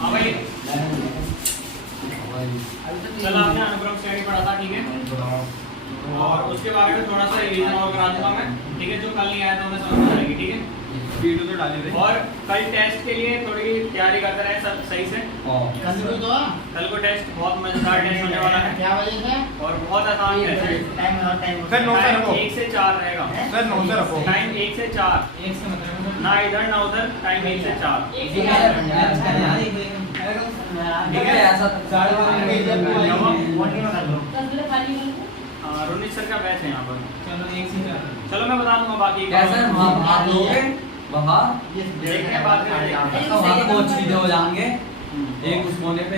हाँ भाई, चलो आपने अनुक्रम श्रेणी पढ़ा था, ठीक है, और उसके बारे में थोड़ा सा रिवीजन और करा दूंगा मैं, ठीक है। जो कल नहीं आया था हमें समझ में आएगी, ठीक है। वीडियो तो डाले थे और कल टेस्ट के लिए थोड़ी तैयारी करते रहे सब सही से। कल को टेस्ट बहुत मजेदार टेस्ट होने वाला है। क्या वजह से? और बहुत आसान टेस्ट है। टाइम सर 9 से रखो, 1 से 4 रहेगा। सर 9 से रखो, टाइम 1 से 4, एक से मतलब ना इधर ना उधर, टाइम 1 से 4। ठीक ठीक है, ऐसा रोनित सर का बैच है यहाँ पर। चलो एक से चार। चलो मैं बता दूंगा बाकी। कैसे आप लोगे बाहर देखते हैं बाद में। वहाँ तो बहुत चीजें हो जाएंगे। एक उस कोने पे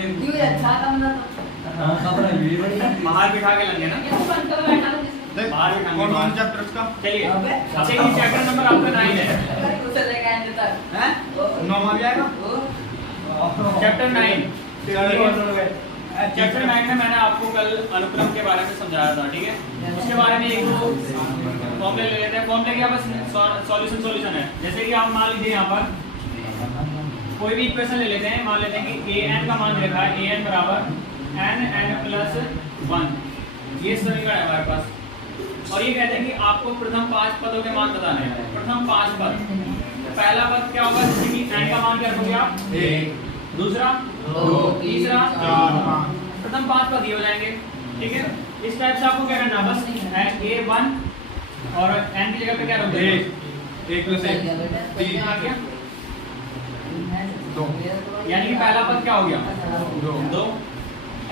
बाहर बिठा के लेंगे ना, बाहर बिठा कौन कौन चैप्टर का? चलिए। अच्छा, ये चैप्टर नंबर आपका 9 है। 9 भी आएगा। चैप्टर 9। चैप्टर 9 में मैंने आपको कल अनुक्रम के बारे में समझाया था, ठीक है। उसके बारे में एक दो फॉर्मूले ले लेते हैं। फॉर्मूले क्या, बस सॉल्यूशन है। जैसे कि आप मान लीजिए यहाँ पर कोई भी इक्वेशन ले लेते हैं। मान लेते हैं कि an का मान रखा है, an बराबर n प्लस 1। ये समीकरण है हमारे पास, और ये कहते हैं कि आपको प्रथम 5 पदों के मान बताने हैं। प्रथम 5 पद, पहला पद क्या होगा, जैसे कि n का मान क्या रखोगे आप, 1, दूसरा 2, तीसरा 4, प्रथम 5 पद ये हो जाएंगे, ठीक है। इस टाइप से आपको क्या करना, बस a1 और n की जगह पे क्या रखोगे, 1 प्लस 1 3 2, यानी कि पहला पद क्या हो गया, 2।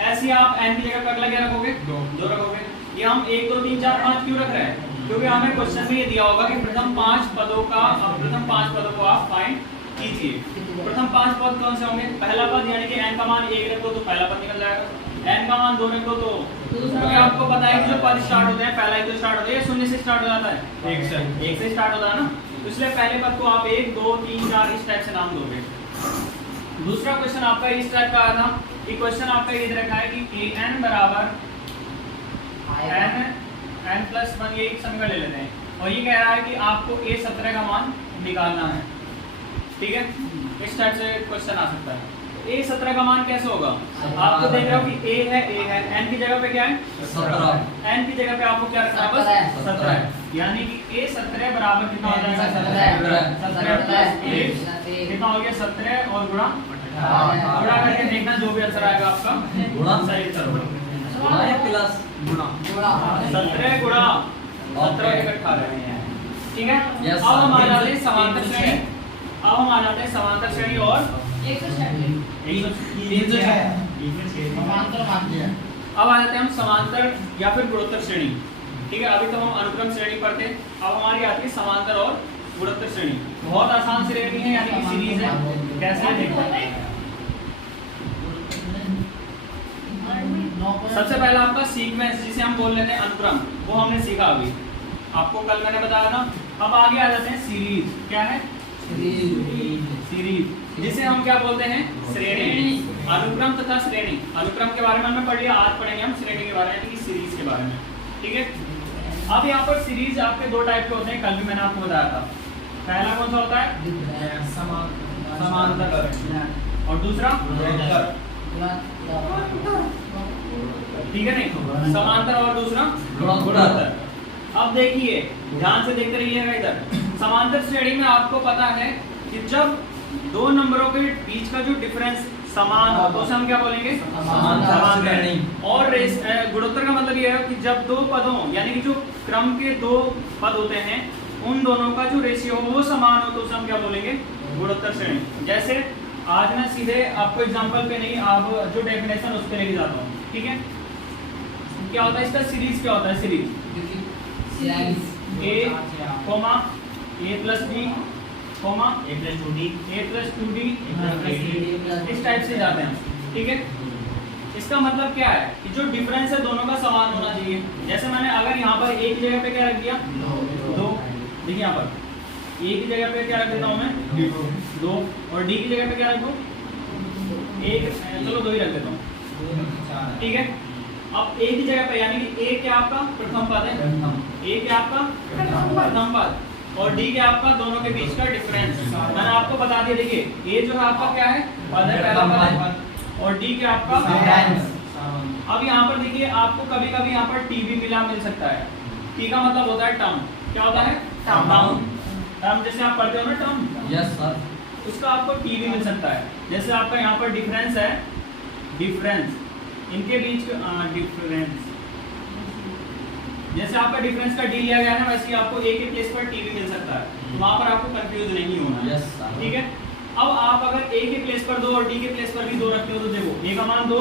ऐसे ही आप n की जगह पे अगला क्या रखोगे, 2 रखोगे। ये हम 1 2 3 4 5 क्यों रख रहे हैं, क्योंकि हमें क्वेश्चन में ये दिया होगा कि प्रथम 5 पदों को आप फाइंड कीजिए। प्रथम 5 पद कौन से होंगे, पहला पद यानी कि n का मान 1 रखो तो पहला पद निकल जाएगा, n का मान 2 रखो तो, क्योंकि आपको पता है कि जो पद स्टार्ट होते हैं, पहला ही तो स्टार्ट होता है, 0 से स्टार्ट हो जाता है, 1 से स्टार्ट होता है ना, तो इसलिए पहले पद को आप 1 2 3 4 इस टाइप से नाम दोगे। दूसरा क्वेश्चन आपका इस टाइप का आया था कि क्वेश्चन आपका ये रखा है कि an बराबर n प्लस 1, ये एक समीकरण ले लेते हैं, और ये कह रहा है कि आपको a17 का मान निकालना है, ठीक है। इस टाइप से क्वेश्चन आ सकता है। a17 का मान कैसे होगा, आप तो देख रहे हो कि a है n की जगह पे क्या है 17, n की जगह पे आपको क्या रखना है, बस 17, यानी कि a17 बराबर कितना हो जाएगा, 17 प्लस 1 कितना हो गया, 17 और गुणा करके देखना, जो भी आंसर आएगा आपका गुणा सही करो, प्लस 17 गुणा 17 इकट्ठा रहे हैं, ठीक है। Yes, अब हम आ जाते हैं समांतर श्रेणी। समांतर श्रेणी और अब आ जाते हैं हम समांतर या फिर गुणोत्तर श्रेणी, ठीक है। अभी तो हम अनुक्रम श्रेणी पढ़ते, अब हमारी आती है समांतर और गुणोत्तर श्रेणी। बहुत आसान श्रेणी है, यानी कि सीरीज है। कैसे है देखो, सबसे पहला आपका सीक्वेंस, जिसे हम बोल लेते हैं अनुक्रम, वो हमने सीखा अभी, आपको कल मैंने बताया ना। अब आगे आ जाते हैं सीरीज। क्या है सीरीज, जिसे हम क्या बोलते हैं, श्रेणी। अनुक्रम तथा श्रेणी, अनुक्रम के बारे में हमने पढ़ लिया, आज पढ़ेंगे हम श्रेणी के बारे में, यानी कि सीरीज के बारे में, ठीक है। अब यहाँ पर सीरीज आपके 2 टाइप के होते हैं, कल भी मैंने आपको बताया था। पहला कौन सा होता है, समांतर, और दूसरा ठीक है नहीं, समांतर और दूसरा गुणोत्तर। अब देखिए, ध्यान से देखते रहिएगा इधर। समांतर श्रेणी में आपको पता है कि जब 2 नंबरों के बीच का जो डिफरेंस समान हो तो उसे हम क्या बोलेंगे, समांतर श्रेणी। और गुणोत्तर का मतलब ये है कि जब 2 पदों, यानी कि जो क्रम के 2 पद होते हैं, उन दोनों का जो रेशियो हो वो समान हो तो उसे हम क्या बोलेंगे, गुणोत्तर श्रेणी। जैसे आज मैं सीधे आपको एग्जांपल पे नहीं, आप जो डेफिनेशन उस पे लेके जाता हूँ, ठीक है। क्या होता है इसका, सीरीज क्या होता है, series a comma a plus b comma a plus 2d इस टाइप से जाते हैं, ठीक है। इसका मतलब क्या है कि जो डिफरेंस है दोनों का समान होना चाहिए। जैसे मैंने अगर यहाँ पर a की जगह पे क्या रख दिया, 2, देखिए यहाँ पर a की जगह पे क्या रख देता हूँ मैं, 2, और d की जगह पे क्या रखूँ, 1, चलो 2 ही रख देता हूँ, ठीक है। अब a की जगह पे, यानी कि a क्या आपका प्रथम पद है, a क्या आपका प्रथम पद, और d क्या आपका दोनों के बीच का डिफरेंस। मैंने आपको बता दिया, देखिए a जो है आपका क्या है, पद है, पहला अनुपात है और डी क्या आपका Difference। अब यहाँ पर देखिए आपको कभी कभी यहाँ पर टी भी मिल सकता है। टी का मतलब होता है टर्म। क्या होता है टर्म जैसे आप पढ़ते हो ना टर्म, यस सर। उसका आपको टी भी मिल सकता है। जैसे आपका यहाँ पर डिफरेंस है, डिफरेंस इनके बीच डिफरेंस, जैसे आपका डिफरेंस का डी लिया गया है ना, वैसे ही आपको ए के प्लेस पर टी भी मिल सकता है। तो वहाँ पर आपको कंफ्यूज नहीं होना है। Yes sir. ठीक है। अब आप अगर ए के प्लेस पर 2 और डी के प्लेस पर भी 2 रखते हो तो देखो ए का मान 2,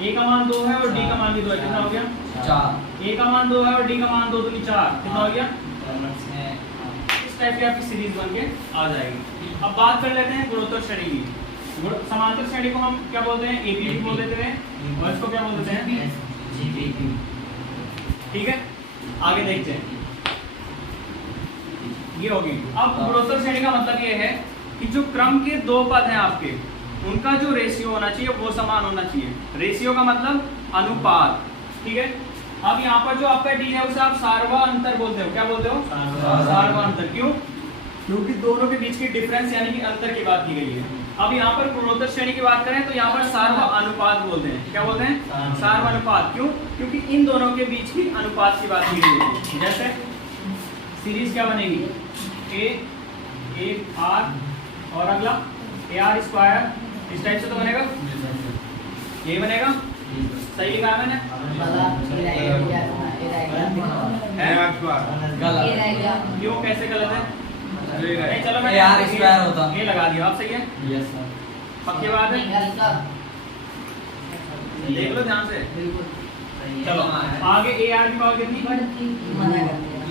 ए का मान 2 है और डी का मान भी 2 है, कितना हो गया 4। ए का मान 2 है और डी का मान 2 तो 4, कितना हो गया। इस टाइप की आपकी सीरीज बन के आ जाएगी। अब बात कर लेते हैं गुणोत्तर श्रेणी की। समांतर श्रेणी को हम क्या बोलते हैं, एपीपी बोल देते हैं और इसको क्या बोल देते हैं, ठीक है। आगे देखते हैं, ये होगी। अब गुणोत्तर श्रेणी का मतलब ये है कि जो क्रम के 2 पद हैं आपके, उनका जो रेशियो होना चाहिए वो समान होना चाहिए। रेशियो का मतलब अनुपात, ठीक है। अब यहाँ पर जो आपका डी है उसे आप सार्वअंतर बोलते हो। क्या बोलते हो, सार्वअंतर। क्यों, क्योंकि दोनों के बीच की डिफरेंस यानी कि अंतर की बात की गई है। अब यहाँ पर गुणोत्तर श्रेणी की बात करें तो यहाँ पर सार्वअनुपात बोलते हैं। क्या बोलते हैं, सार्वअनुपात। क्यों, क्योंकि इन दोनों के बीच की अनुपात की बात की गई है। जैसे सीरीज क्या बनेगी, ए आर और अगला ए आर स्क्वायर, इस टाइप से तो बनेगा, ये बनेगा। सही लिखा है मैंने, क्यों, कैसे गलत है, नहीं चलो मैं AR स्क्वायर होता, ये लगा दिया आप, सही है। Yes sir. पक्की बात है, देख लो ध्यान से। चलो आगे ए आर की पावर कितनी,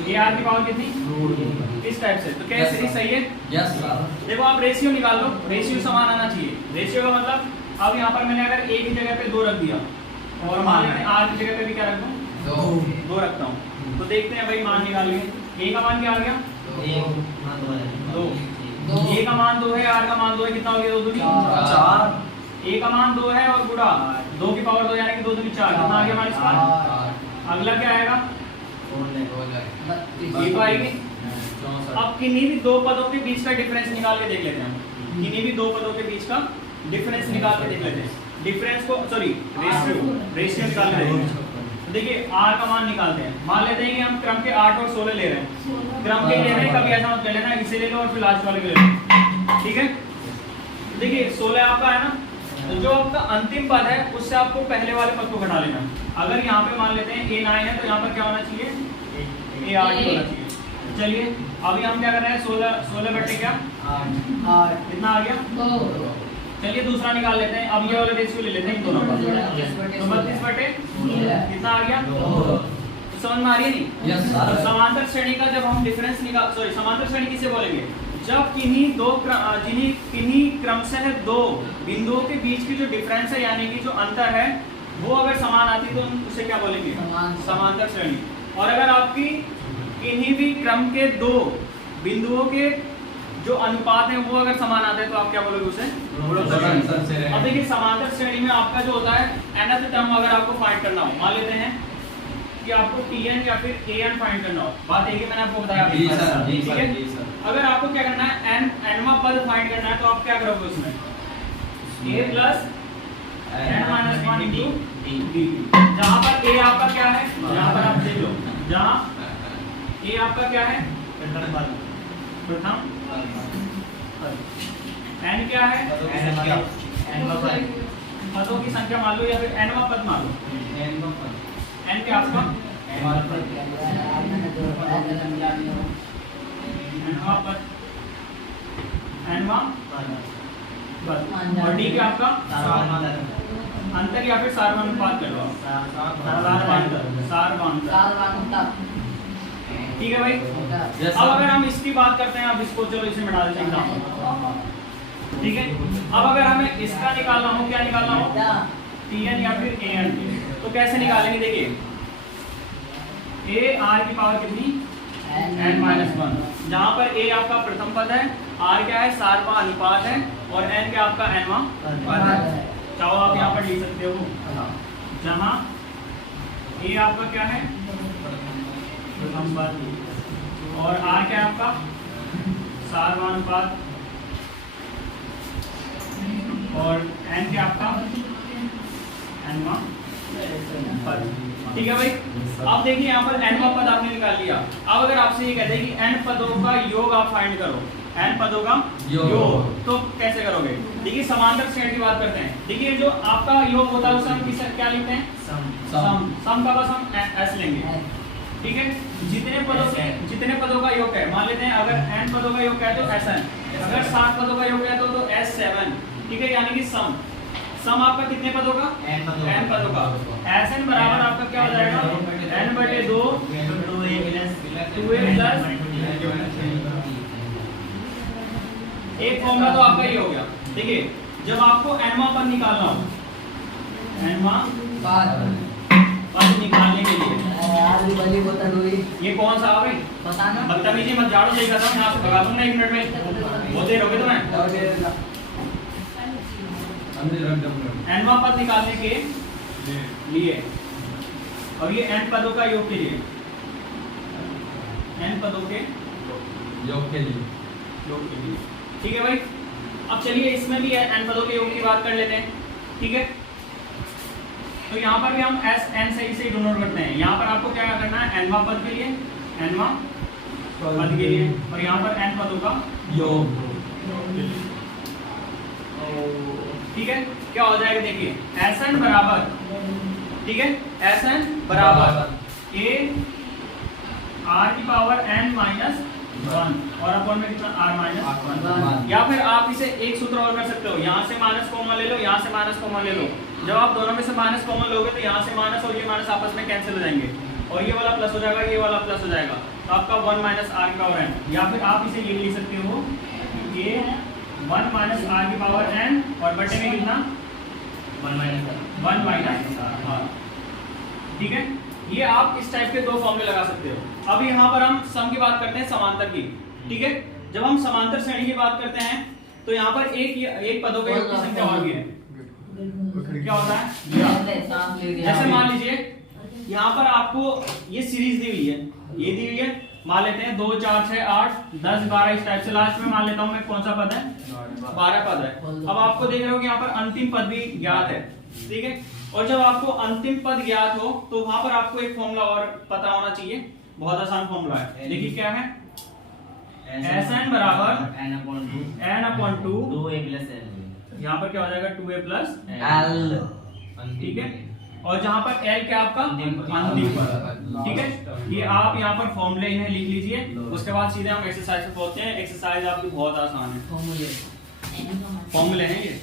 ए आर की पावर कितनी, इस टाइप से। तो क्या सीरीज सही है, यस सर। देखो आप रेशियो निकाल लो, रेशियो समान आना चाहिए। रेशियो का मतलब अब यहाँ पर मैंने अगर ए की जगह पे 2 रख दिया और मान लेते हैं आर की जगह पे भी क्या रख दूं, 2 रखता हूँ, तो देखते हैं भाई मान निकाल लिए। ए का मान क्या आ गया 2, ए का मान 2 है, आर का मान 2 है, कितना हो गया 2 दूनी 4। ए का मान 2 है और गुणा 2 की पावर 2 यानी कि 2 दूनी 4, कितना आ गया हमारे पास। अगला क्या आएगा, ये तो आएगी। अब किन्हीं भी 2 पदों के बीच का डिफरेंस निकाल के देख लेते हैं। किन्हीं भी 2 पदों के बीच का डिफरेंस निकाल के देख लेते हैं। डिफरेंस को सॉरी रेशियो निकाल के देखेंगे। देखिए आर का मान निकालते हैं। मान लेते हैं कि हम क्रम के 8 और 16 ले रहे हैं। क्रम के ले रहे हैं, कभी ऐसा मत कर लेना इसे ले लो और फिर लास्ट वाले को ले लो, ठीक है। देखिए 16 आपका है ना, तो जो आपका अंतिम पद है उससे आपको पहले वाले पद को घटा लेना। अगर यहाँ पे मान लेते हैं A9 है तो यहाँ पर क्या होना चाहिए, A8 होना चाहिए। चलिए अभी हम क्या कर रहे हैं, 16 बटे क्या 8, कितना आ गया 2। चलिए दूसरा निकाल लेते हैं। अब ये वाले रेशियो ले लेते हैं इन दोनों का, तो 32 बटे कितना आ गया 2। समझ में आ रही है नहीं, यस सर। समांतर श्रेणी का जब हम डिफरेंस निकाल समांतर श्रेणी किसे बोलेंगे, जब किन्हीं क्रमशः 2 बिंदुओं के बीच की जो डिफरेंस है यानी कि जो अंतर है वो अगर समान आती है तो उसे क्या बोलेंगे, समांतर श्रेणी। और अगर आपकी किन्हीं भी क्रम के 2 बिंदुओं के जो अनुपात है वो अगर समान आते हैं तो आप क्या बोलोगे उसे, गुणोत्तर श्रेणी। अब देखिए समांतर श्रेणी में आपका जो होता है nth टर्म अगर आपको फाइंड करना हो, मान लेते हैं कि आपको Tn या फिर An फाइंड करना हो, बात एक ही मैंने आपको बताया, ठीक है। अगर आपको क्या करना है nवां पद फाइंड करना है तो आप क्या करोगे उसमें a plus n minus 1 into dt। जहाँ पर a आपका क्या है, यहाँ पर आप देख लो, जहाँ a आपका क्या है प्रथम, n क्या है पदों की संख्या मान लो या फिर nवां पद मान लो। n क्या आपका nवां पद, nवां पद, और d क्या आपका अंतर या फिर सार्वनुपात कर लो, सार्वअंतर, ठीक है भाई। अब अगर हम इसकी बात करते हैं, अब इसको चलो इसे मिटा देते हैं, ठीक है। अब अगर हमें इसका निकालना हो, क्या निकालना हो Tn या फिर An, तो कैसे निकालेंगे, देखिए a r की पावर कितनी n माइनस 1, जहाँ पर a आपका प्रथम पद है, r क्या है सार्वअनुपात है और n क्या आपका nवां पद है। चाहो आप यहाँ पर लिख सकते हो, जहाँ a आपका क्या है प्रथम पद और r क्या है आपका सार्वअनुपात, और n क्या आपका nवा पद। ठीक है भाई, अब देखिए यहाँ पर nवा पद आपने निकाल लिया। अब अगर आपसे ये कहते हैं कि n पदों का योग आप फाइंड करो, n पदों का योग, तो कैसे करोगे? देखिए समांतर श्रेणी की बात करते हैं। देखिए जो आपका योग होता है उसे हम क्या लिखते हैं? सम का बस हम s लेंगे। ठीक है, जितने पदों का योग है, मान लेते हैं अगर n पदों का योग है तो sn, अगर 7 पदों का योग है तो s7। ठीक है, यानी कि सम आपका कितने पदों का? n पदों का। sn बराबर आपका क्या हो जाएगा? n/2 2a प्लस एक फॉर्मूला तो आपका ये हो गया। देखिए जब आपको nवां पद निकालना हो, nवां पद निकालने के लिए ये कौन सा भाई? बदतमीजी मत झाड़ो, सही करता हूँ, यहाँ से भगा दूंगा 1 मिनट में। बहुत देर हो गई तुम्हें। nवां पद निकालने के लिए और ये n पदों का योग के लिए, n पदों के योग के लिए। ठीक है भाई, अब चलिए इसमें भी n पदों के योग की बात कर लेते हैं। ठीक है, तो यहाँ पर भी हम s n से डोनोट करते हैं। यहाँ पर आपको क्या करना है? nवां पद के लिए, nवां पद के लिए, और यहाँ पर n पदों का योग। ठीक है, क्या हो जाएगा? देखिए sn बराबर, ठीक है, sn बराबर a r की पावर n माइनस 1 और अपॉन में कितना? r minus 1। या फिर आप इसे एक सूत्र और कर सकते हो, यहाँ से माइनस कॉमन ले लो, यहाँ से माइनस कॉमन ले लो। जब आप दोनों में से माइनस कॉमन लोगे तो यहाँ से माइनस और ये माइनस आपस में कैंसिल हो जाएंगे और ये वाला प्लस हो जाएगा, ये वाला प्लस हो जाएगा, तो आपका 1 माइनस r की पावर n। या फिर आप इसे ये लिख सकते हो ये 1 माइनस r की पावर n और बटे में कितना? 1 माइनस r। ठीक है, ये आप इस टाइप के दो फॉर्मूले लगा सकते हो। अब यहाँ पर हम सम की बात करते हैं, समांतर की। ठीक है, जब हम समांतर श्रेणी की बात करते हैं तो यहाँ पर एक पदों के योग की संख्या और भी है। क्या होता है? जैसे मान लीजिए यहाँ पर आपको ये सीरीज दी हुई है, ये दी हुई है, मान लेते हैं 2 4 6 8 10 12 इस टाइप से। लास्ट में मान लेता हूँ मैं कौन सा पद है? 12 पद है। अब आपको देख रहे हो कि यहाँ पर अंतिम पद भी ज्ञात है। ठीक है, और जब आपको अंतिम पद ज्ञात हो तो वहां पर आपको एक फॉर्मूला और पता होना चाहिए। बहुत आसान फॉर्मूला है, देखिए क्या है? sn बराबर n/2 यहाँ पर क्या हो जाएगा? 2a plus l। ठीक है, और जहां पर l क्या आपका? अंतिम पद। ठीक है, ये आप यहाँ पर फॉर्मूले इन्हें लिख लीजिए। उसके बाद सीधे हम एक्सरसाइज पे पहुंचते हैं। एक्सरसाइज आपकी बहुत आसान है, फॉर्मूले हैं ये।